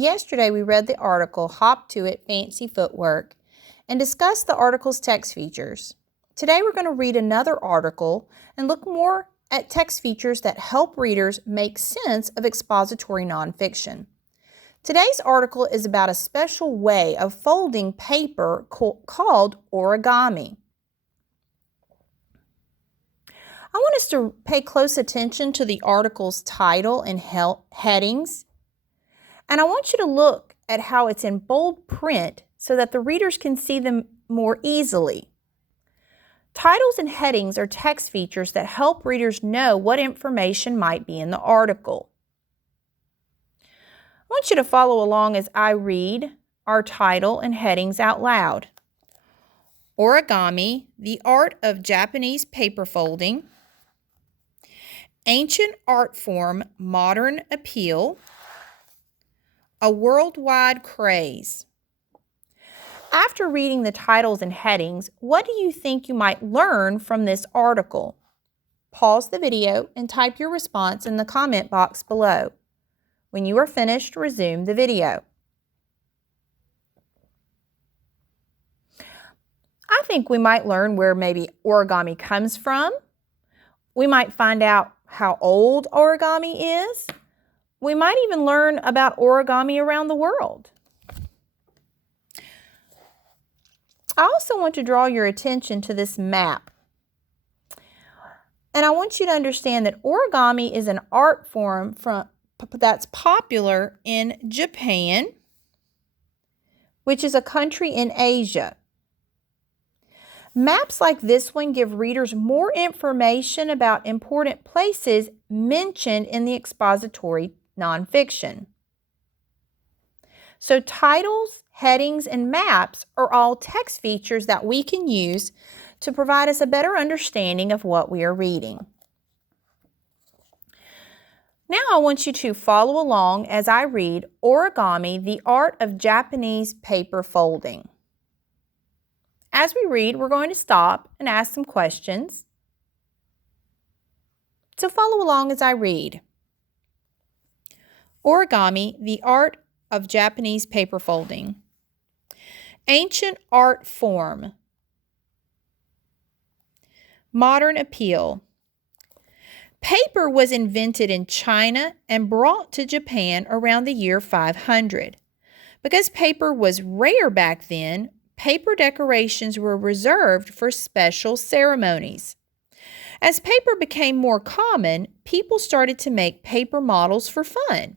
Yesterday we read the article Hop to It, Fancy Footwork and discussed the article's text features. Today we're going to read another article and look more at text features that help readers make sense of expository nonfiction. Today's article is about a special way of folding paper called origami. I want us to pay close attention to the article's title and headings. And I want you to look at how it's in bold print so that the readers can see them more easily. Titles and headings are text features that help readers know what information might be in the article. I want you to follow along as I read our title and headings out loud. Origami, the art of Japanese paper folding. Ancient art form, modern appeal. A worldwide craze. After reading the titles and headings, what do you think you might learn from this article? Pause the video and type your response in the comment box below. When you are finished, resume the video. I think we might learn where maybe origami comes from. We might find out how old origami is. We might even learn about origami around the world. I also want to draw your attention to this map. And I want you to understand that origami is an art form that's popular in Japan, which is a country in Asia. Maps like this one give readers more information about important places mentioned in the expository nonfiction. So titles, headings, and maps are all text features that we can use to provide us a better understanding of what we are reading. Now I want you to follow along as I read Origami, the art of Japanese paper folding. As we read, we're going to stop and ask some questions. So follow along as I read. Origami, the art of Japanese paper folding. Ancient art form. Modern appeal. Paper was invented in China and brought to Japan around the year 500. Because paper was rare back then, paper decorations were reserved for special ceremonies. As paper became more common, people started to make paper models for fun.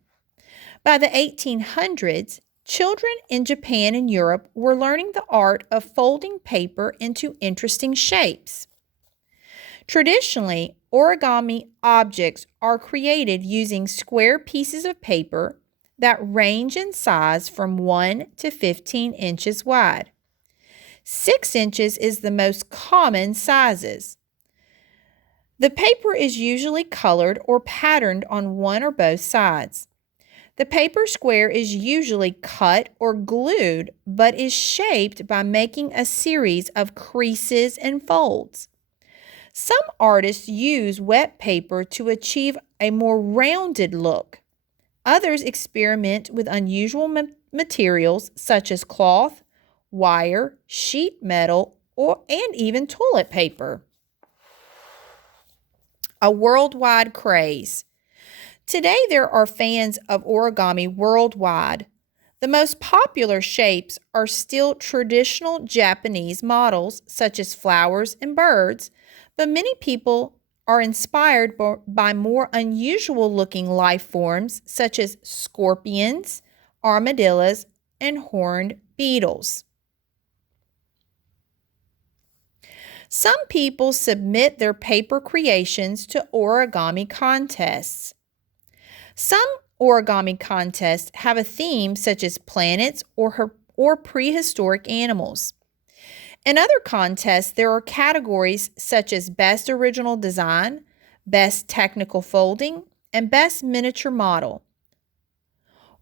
By the 1800s, children in Japan and Europe were learning the art of folding paper into interesting shapes. Traditionally, origami objects are created using square pieces of paper that range in size from 1 to 15 inches wide. 6 inches is the most common sizes. The paper is usually colored or patterned on one or both sides. The paper square is usually cut or glued, but is shaped by making a series of creases and folds. Some artists use wet paper to achieve a more rounded look. Others experiment with unusual materials such as cloth, wire, sheet metal, and even toilet paper. A worldwide craze. Today there are fans of origami worldwide. The most popular shapes are still traditional Japanese models such as flowers and birds, but many people are inspired by more unusual looking life forms such as scorpions, armadillos, and horned beetles. Some people submit their paper creations to origami contests. Some origami contests have a theme such as planets or prehistoric animals. In other contests, there are categories such as Best Original Design, Best Technical Folding, and Best Miniature Model.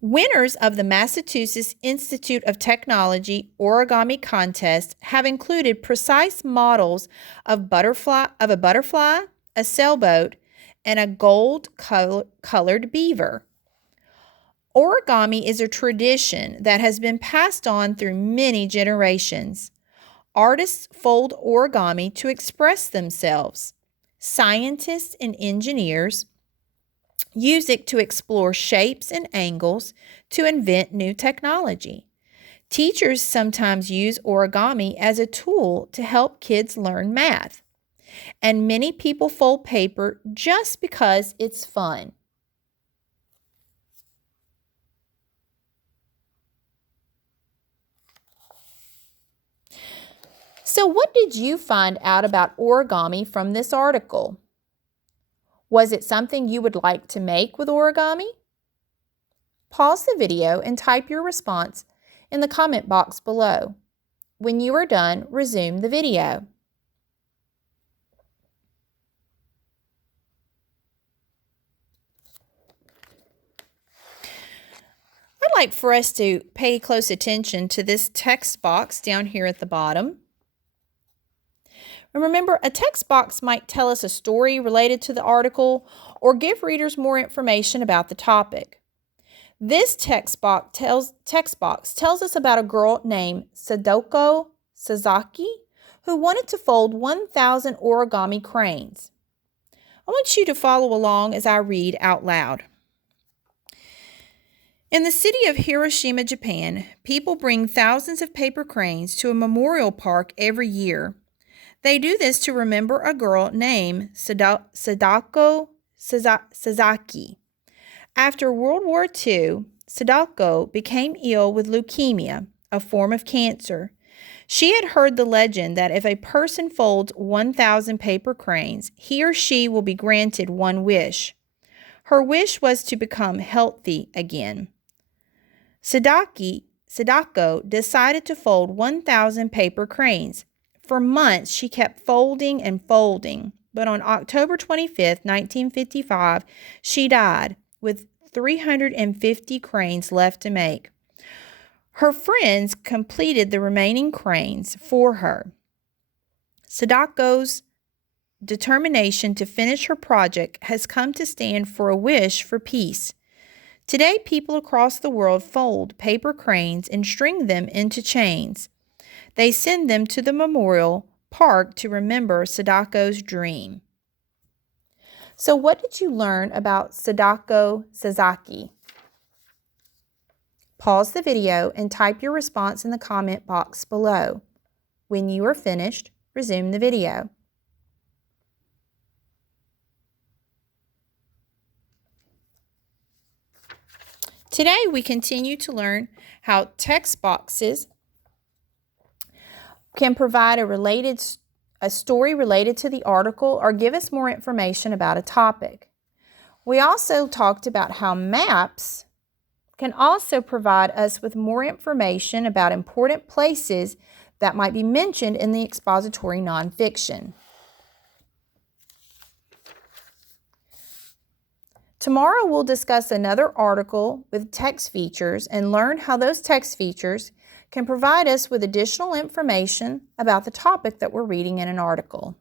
Winners of the Massachusetts Institute of Technology Origami Contest have included precise models of a butterfly, a sailboat, and a gold-colored beaver. Origami is a tradition that has been passed on through many generations. Artists fold origami to express themselves. Scientists and engineers use it to explore shapes and angles to invent new technology. Teachers sometimes use origami as a tool to help kids learn math. And many people fold paper just because it's fun. So, what did you find out about origami from this article? Was it something you would like to make with origami? Pause the video and type your response in the comment box below. When you are done, resume the video. I'd like for us to pay close attention to this text box down here at the bottom. And remember, a text box might tell us a story related to the article or give readers more information about the topic. This text box tells us about a girl named Sadako Sasaki who wanted to fold 1,000 origami cranes. I want you to follow along as I read out loud. In the city of Hiroshima, Japan, people bring thousands of paper cranes to a memorial park every year. They do this to remember a girl named Sadako Sasaki. After World War II, Sadako became ill with leukemia, a form of cancer. She had heard the legend that if a person folds 1,000 paper cranes, he or she will be granted one wish. Her wish was to become healthy again. Sadako decided to fold 1,000 paper cranes. For months, she kept folding and folding, but on October 25, 1955, she died with 350 cranes left to make. Her friends completed the remaining cranes for her. Sadako's determination to finish her project has come to stand for a wish for peace. Today, people across the world fold paper cranes and string them into chains. They send them to the memorial park to remember Sadako's dream. So, what did you learn about Sadako Sasaki? Pause the video and type your response in the comment box below. When you are finished, resume the video. Today, we continue to learn how text boxes can provide a story related to the article or give us more information about a topic. We also talked about how maps can also provide us with more information about important places that might be mentioned in the expository nonfiction. Tomorrow we'll discuss another article with text features and learn how those text features can provide us with additional information about the topic that we're reading in an article.